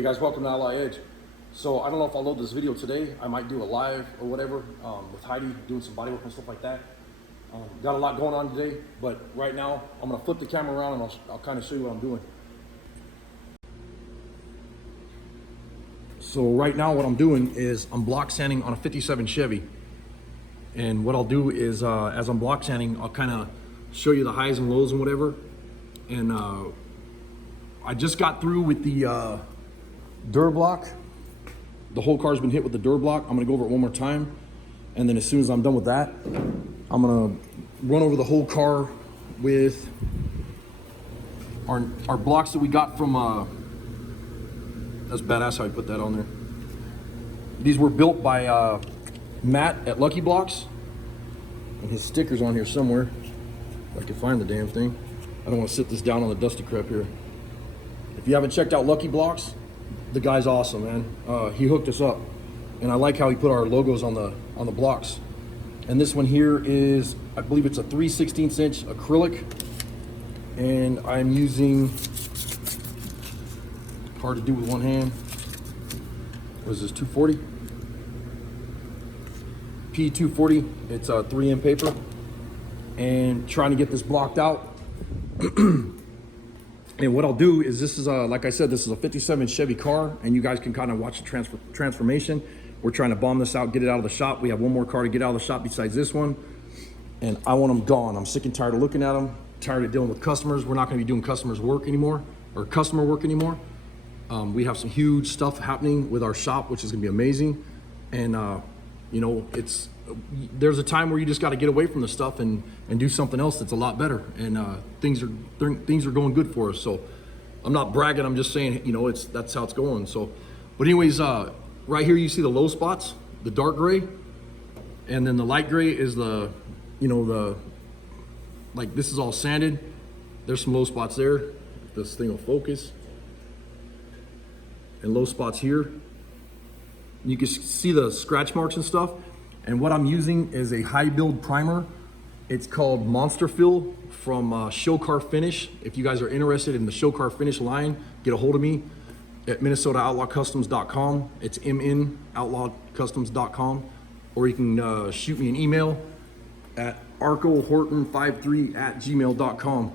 Hey guys, welcome to Ally Edge. So I don't know if I'll load this video today. I might do a live or whatever with Heidi, doing some bodywork and stuff like that. Got a lot going on today, but right now I'm gonna flip the camera around and I'll kind of show you what I'm doing. So right now what I'm doing is I'm block sanding on a 57 Chevy. And what I'll do is as I'm block sanding, I'll kind of show you the highs and lows and whatever. And I just got through with the Durablock. The whole car's been hit with the Durablock. I'm gonna go over it one more time. And then as soon as I'm done with that, I'm gonna run over the whole car with our blocks that we got from, that's badass how I put that on there. These were built by Matt at Lucky Blocks. And his sticker's on here somewhere. If I can find the damn thing. I don't wanna sit this down on the dusty crap here. If you haven't checked out Lucky Blocks, the guy's awesome, man. He hooked us up, and I like how he put our logos on the blocks. And this one here is, I believe it's a 3/16 inch acrylic, and I'm using, hard to do with one hand. What is this, 240? P240. It's a 3M paper, and trying to get this blocked out. And what I'll do is, this is like I said, this is a 57 Chevy car, and you guys can kind of watch the transformation. We're trying to bomb this out, get it out of the shop. We have one more car to get out of the shop besides this one, and I want them gone. I'm sick and tired of looking at them, tired of dealing with customers. We're not going to be doing customers work anymore, or customer work anymore. We have some huge stuff happening with our shop, which is going to be amazing. And you know, there's a time where you just got to get away from the stuff and do something else that's a lot better. And things are going good for us. So I'm not bragging. I'm just saying, you know, that's how it's going. So, but anyways, right here you see the low spots, the dark gray, and then the light gray is the, you know, like this is all sanded. There's some low spots there. This thing will focus. And low spots here. You can see the scratch marks and stuff. And what I'm using is a high build primer. It's called Monster Fill from Show Car Finish. If you guys are interested in the Show Car Finish line, get a hold of me at MinnesotaOutlawCustoms.com. It's MNOutlawCustoms.com. Or you can shoot me an email at arcohorton53@gmail.com,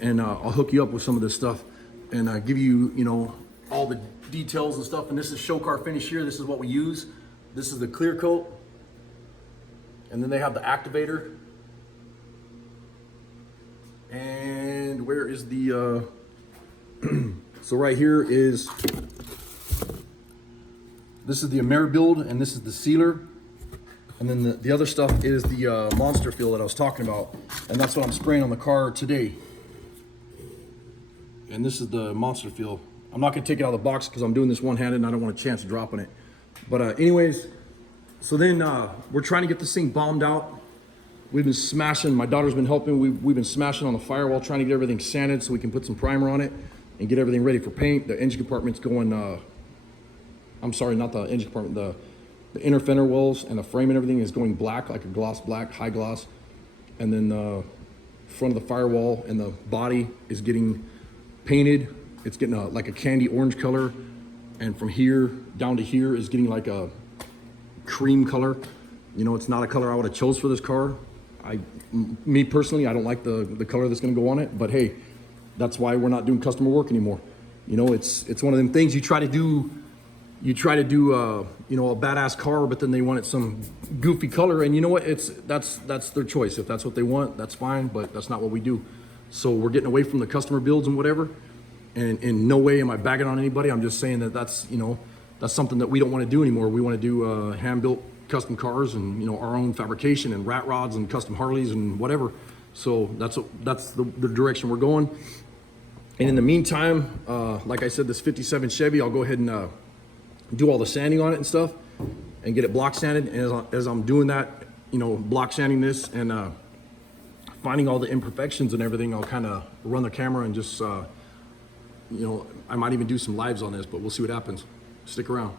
and I'll hook you up with some of this stuff and give you, you know, all the details and stuff. And this is Show Car Finish here. This is what we use. This is the clear coat. And then they have the activator. And where is the, so right here is, this is the AmeriBuild, and this is the sealer. And then the other stuff is the Monster Fill that I was talking about. And that's what I'm spraying on the car today. And this is the Monster Fill. I'm not gonna take it out of the box because I'm doing this one-handed and I don't want a chance of dropping it. But anyways, so then we're trying to get this thing bombed out. We've been smashing, my daughter's been helping. We've been smashing on the firewall, trying to get everything sanded so we can put some primer on it and get everything ready for paint. The engine compartment's going, I'm sorry, not the engine compartment, the inner fender wells and the frame and everything is going black, like a gloss black, high gloss. And then the front of the firewall and the body is getting painted. It's getting like a candy orange color. And from here down to here is getting like a cream color. You know, it's not a color I would have chose for this car. Me personally, I don't like the color that's gonna go on it, but hey, that's why we're not doing customer work anymore. You know, it's one of them things you try to do, you know, a badass car, but then they want it some goofy color, and you know what, that's their choice. If that's what they want, that's fine, but that's not what we do. So we're getting away from the customer builds and whatever, and in no way am I bagging on anybody. I'm just saying that's, you know, that's something that we don't want to do anymore. We want to do hand-built custom cars and, you know, our own fabrication and rat rods and custom Harleys and whatever. So that's the direction we're going. And in the meantime, like I said, this 57 Chevy, I'll go ahead and do all the sanding on it and stuff and get it block sanded. And as I'm doing that, you know, block sanding this and finding all the imperfections and everything, I'll kind of run the camera and just, you know, I might even do some lives on this, but we'll see what happens. Stick around.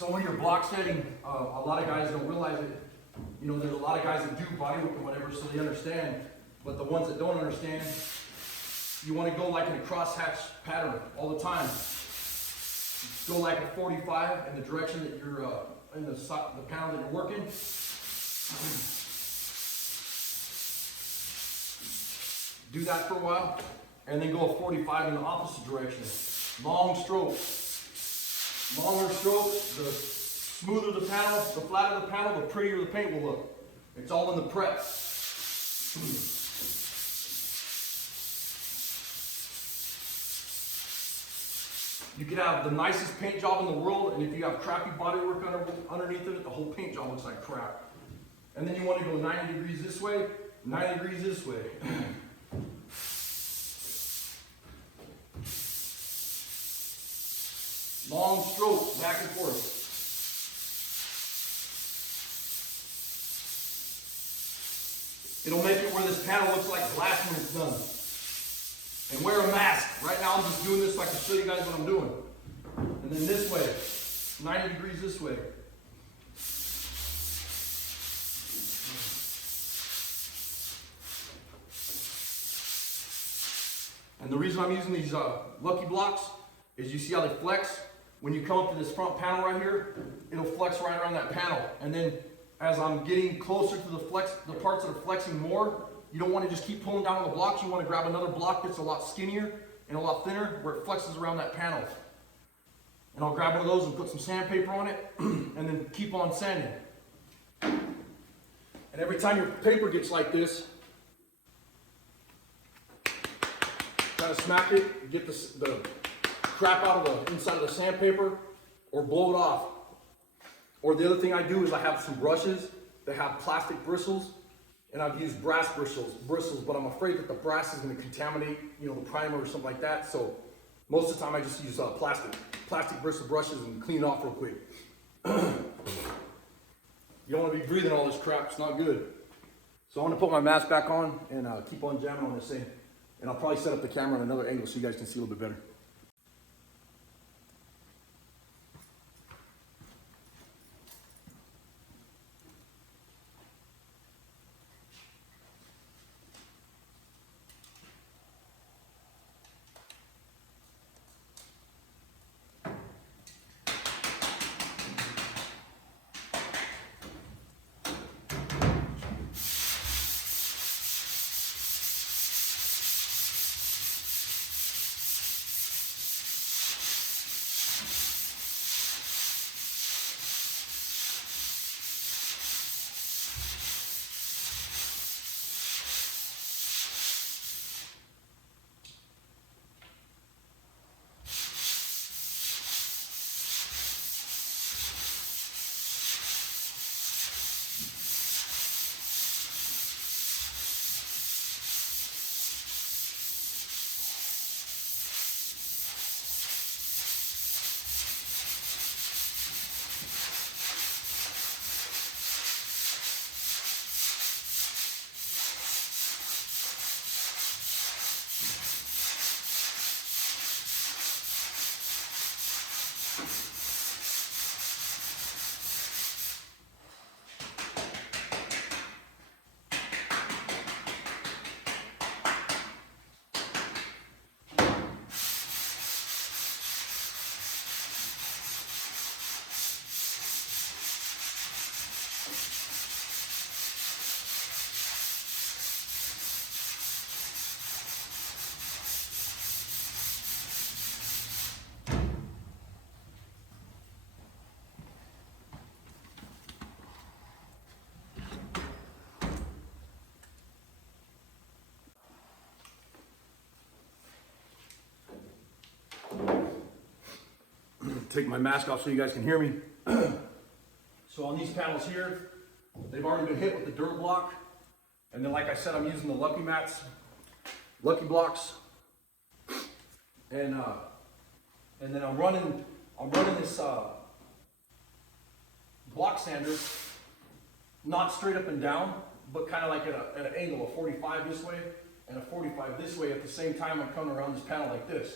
So when you're block setting, a lot of guys don't realize it. You know, there's a lot of guys that do bodywork and whatever, so they understand. But the ones that don't understand, you want to go like in a crosshatch pattern all the time. Go like a 45 in the direction that you're in the panel that you're working. Do that for a while, and then go a 45 in the opposite direction. Long strokes. Longer strokes, the smoother the panel, the flatter the panel, the prettier the paint will look. It's all in the prep. You could have the nicest paint job in the world, and if you have crappy bodywork underneath it, the whole paint job looks like crap. And then you want to go 90 degrees this way, 90 degrees this way. Long strokes, back and forth. It'll make it where this panel looks like glass when it's done. And wear a mask. Right now I'm just doing this so I can show you guys what I'm doing. And then this way, 90 degrees this way. And the reason I'm using these Lucky blocks is you see how they flex? When you come up to this front panel right here, it'll flex right around that panel. And then as I'm getting closer to the parts that are flexing more, you don't want to just keep pulling down on the blocks. You want to grab another block that's a lot skinnier and a lot thinner where it flexes around that panel. And I'll grab one of those and put some sandpaper on it and then keep on sanding. And every time your paper gets like this, try to smack it, get the crap out of the inside of the sandpaper, or blow it off. Or the other thing I do is I have some brushes that have plastic bristles, and I've used brass bristles, but I'm afraid that the brass is going to contaminate, you know, the primer or something like that. So most of the time I just use plastic bristle brushes and clean it off real quick. You don't want to be breathing all this crap, it's not good. So I'm going to put my mask back on and keep on jamming on this thing. And I'll probably set up the camera at another angle so you guys can see a little bit better. Take my mask off so you guys can hear me. So on these panels here, they've already been hit with the dirt block. And then like I said, I'm using the Lucky blocks. And then I'm running this block sander, not straight up and down, but kind of like at an angle, a 45 this way and a 45 this way. At the same time, I'm coming around this panel like this.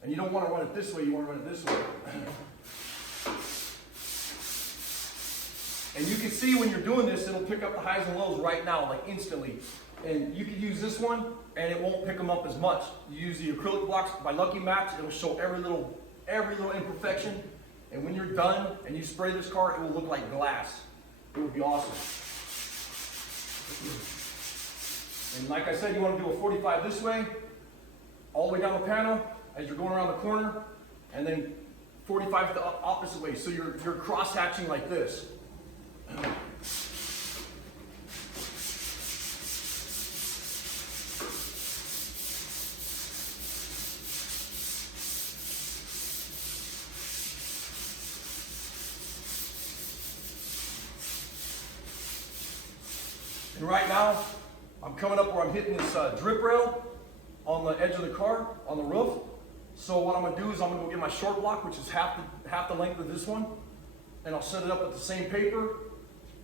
And you don't want to run it this way, you want to run it this way. And you can see when you're doing this, it'll pick up the highs and lows right now, like instantly. And you could use this one, and it won't pick them up as much. You use the acrylic blocks by Lucky Match, it'll show every little imperfection. And when you're done and you spray this car, it will look like glass. It would be awesome. And like I said, you want to do a 45 this way, all the way down the panel as you're going around the corner, and then 45 the opposite way. So you're cross-hatching like this. And right now, I'm coming up where I'm hitting this drip rail on the edge of the car, on the roof. So what I'm gonna do is I'm gonna go get my short block, which is half the length of this one, and I'll set it up with the same paper,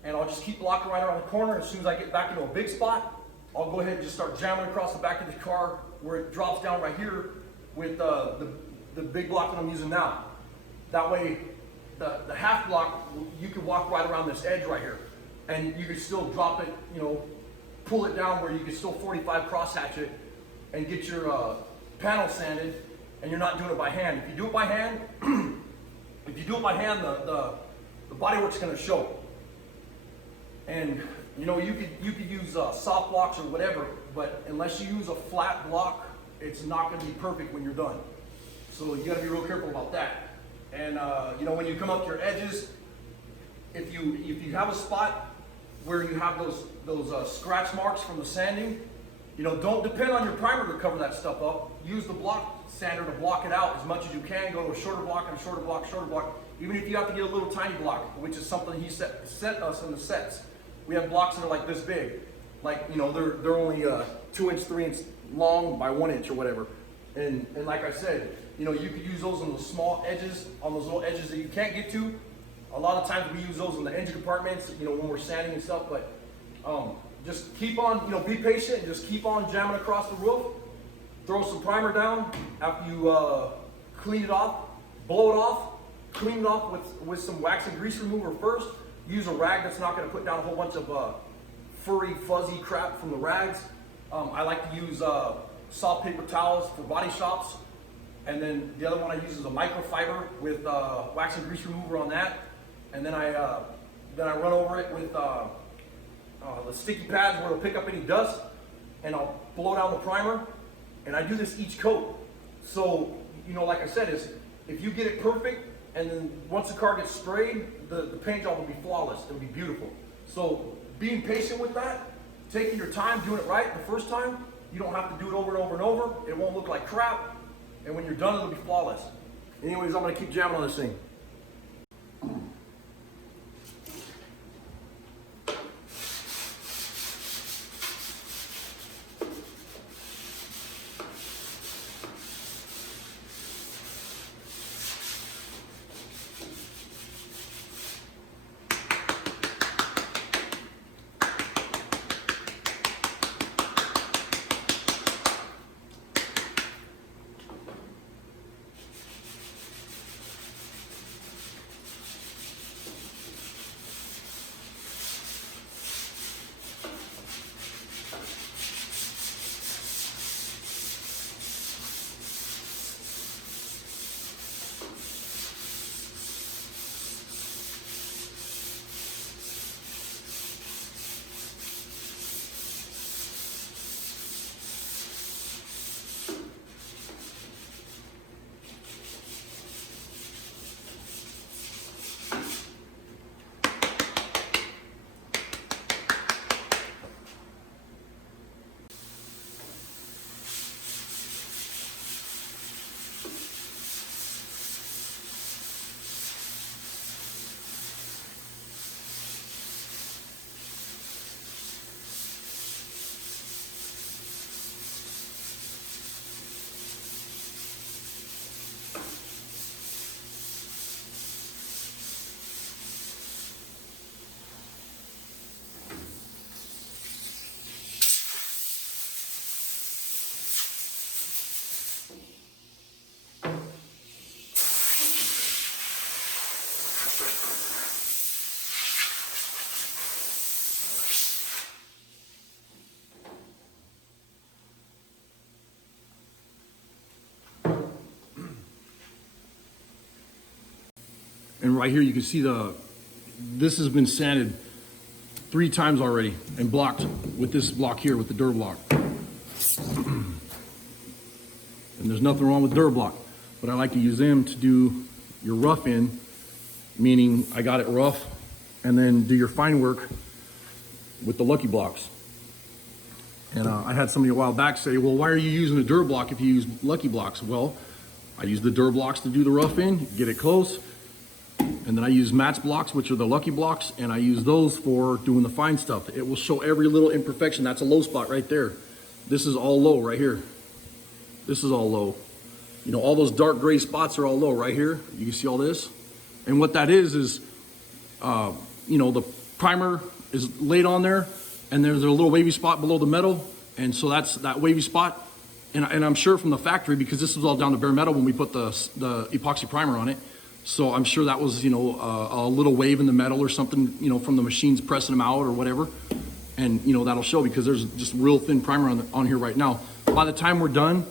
and I'll just keep blocking right around the corner. As soon as I get back into a big spot, I'll go ahead and just start jamming across the back of the car where it drops down right here with the big block that I'm using now. That way, the half block, you can walk right around this edge right here, and you can still drop it, you know, pull it down where you can still 45 crosshatch it and get your panel sanded, and you're not doing it by hand. If you do it by hand, the bodywork's going to show. And you know, you could use soft blocks or whatever, but unless you use a flat block, it's not going to be perfect when you're done. So you got to be real careful about that. And you know, when you come up to your edges, if you have a spot where you have those scratch marks from the sanding, you know, don't depend on your primer to cover that stuff up. Use the block sander to block it out as much as you can. Go to a shorter block and a shorter block, shorter block. Even if you have to get a little tiny block, which is something he sent us in the sets. We have blocks that are like this big, like, you know, they're only 2 inch, 3 inch long by 1 inch or whatever. And like I said, you know, you could use those on those small edges, on those little edges that you can't get to. A lot of times we use those in the engine compartments, you know, when we're sanding and stuff. But just keep on, you know, be patient and just keep on jamming across the roof. Throw some primer down after you clean it off, blow it off, clean it off with some wax and grease remover first. Use a rag that's not going to put down a whole bunch of furry, fuzzy crap from the rags. I like to use soft paper towels for body shops. And then the other one I use is a microfiber with wax and grease remover on that. And then I run over it with the sticky pads where it'll pick up any dust, and I'll blow down the primer. And I do this each coat. So, you know, like I said, is if you get it perfect, and then once the car gets sprayed, the paint job will be flawless. It'll be beautiful. So being patient with that, taking your time, doing it right the first time, you don't have to do it over and over and over. It won't look like crap. And when you're done, it'll be flawless. Anyways, I'm gonna keep jamming on this thing. And right here, you can see this has been sanded 3 times already and blocked with this block here, with the Durablock. And there's nothing wrong with Durablock, but I like to use them to do your rough in, meaning I got it rough, and then do your fine work with the Lucky Blocks. And I had somebody a while back say, well, why are you using a Durablock if you use Lucky Blocks? Well, I use the Durablocks to do the rough in, get it close. And then I use match blocks, which are the Lucky Blocks, and I use those for doing the fine stuff. It will show every little imperfection. That's a low spot right there. This is all low right here. This is all low. You know, all those dark gray spots are all low right here. You can see all this. And what that is, you know, the primer is laid on there, and there's a little wavy spot below the metal. And so that's that wavy spot. And I'm sure from the factory, because this was all down to bare metal when we put the epoxy primer on it. So I'm sure that was, you know, a little wave in the metal or something, you know, from the machines pressing them out or whatever. And, you know, that'll show because there's just real thin primer on here right now. By the time we're done,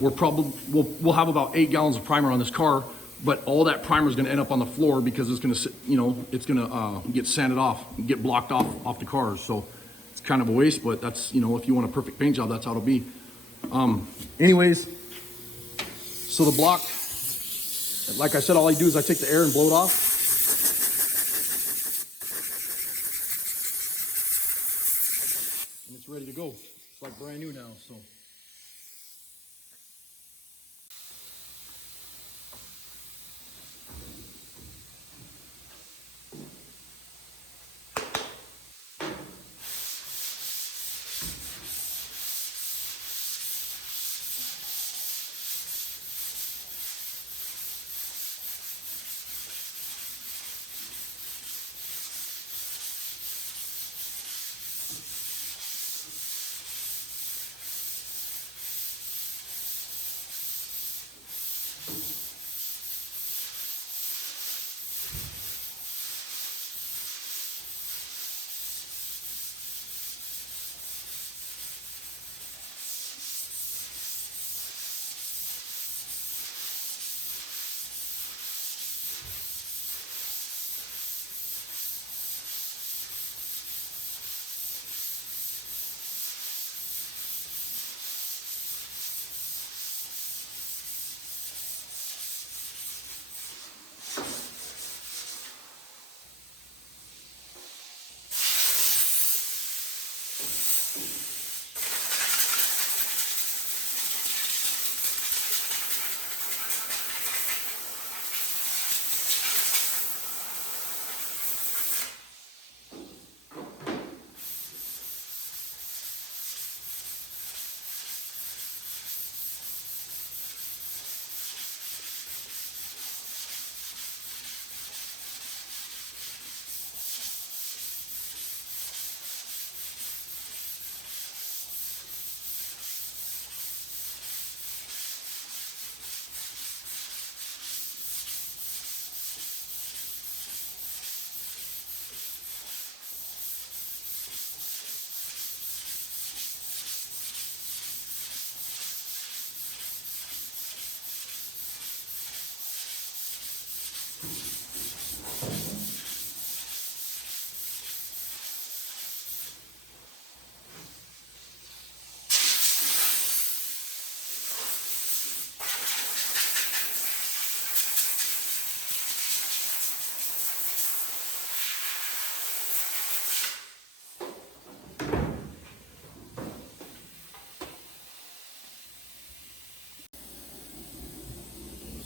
we'll have about 8 gallons of primer on this car, but all that primer is going to end up on the floor because it's going to, you know, it's going to get sanded off, get blocked off the cars. So it's kind of a waste, but that's, you know, if you want a perfect paint job, that's how it'll be. Anyways, so the block, like I said, all I do is I take the air and blow it off. And it's ready to go. It's like brand new now, so.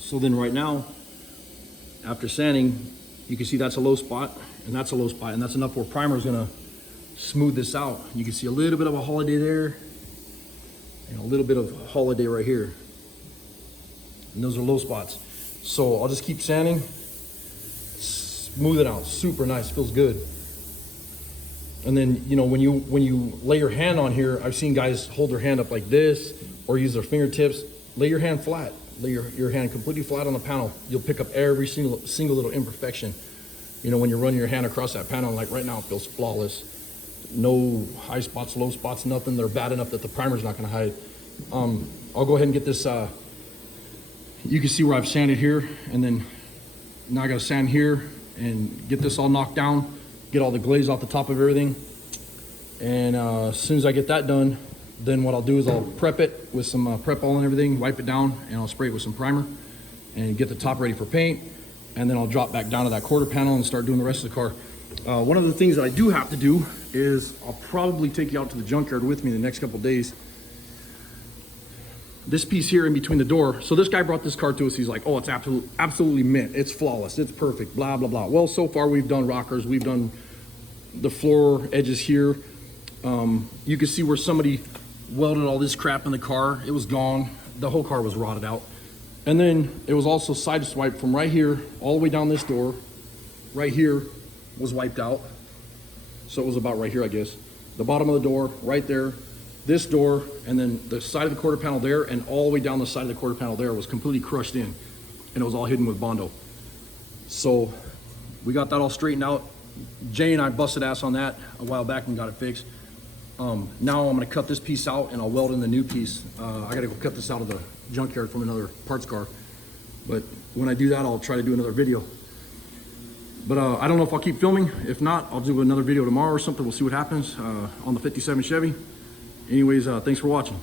So then right now, after sanding, you can see that's a low spot and that's a low spot, and that's enough where primer is gonna smooth this out. You can see a little bit of a holiday there and a little bit of holiday right here. And those are low spots. So I'll just keep sanding, smooth it out, super nice, feels good. And then, you know, when you lay your hand on here, I've seen guys hold their hand up like this or use their fingertips. Lay your hand flat. Lay your hand completely flat on the panel. You'll pick up every single little imperfection. You know, when you're running your hand across that panel, like right now, it feels flawless. No high spots, low spots, nothing. They're bad enough that the primer's not gonna hide. I'll go ahead and get this, you can see where I've sanded here, and then Now I gotta sand here and get this all knocked down, get all the glaze off the top of everything. And as soon as I get that done, then what I'll do is I'll prep it with some prep oil and everything, wipe it down, and I'll spray it with some primer and get the top ready for paint. And then I'll drop back down to that quarter panel and start doing the rest of the car. One of the things that I do have to do is I'll probably take you out to the junkyard with me the next couple days. This piece here in between the door. So this guy brought this car to us. He's like, oh, it's absolutely mint. It's flawless. It's perfect, blah, blah, blah. Well, so far we've done rockers. We've done the floor edges here. You can see where somebody welded all this crap in the car. It was gone. The whole car was rotted out. And then it was also side swiped from right here all the way down this door. Right here was wiped out. So it was about right here, I guess. The bottom of the door, right there. This door, and then the side of the quarter panel there, and all the way down the side of the quarter panel there was completely crushed in. And it was all hidden with Bondo. So we got that all straightened out. Jay and I busted ass on that a while back and got it fixed. Now I'm gonna cut this piece out and I'll weld in the new piece. I gotta go cut this out of the junkyard from another parts car. But when I do that, I'll try to do another video. But I don't know if I'll keep filming. If not, I'll do another video tomorrow or something. We'll see what happens on the 57 Chevy. Anyways, thanks for watching.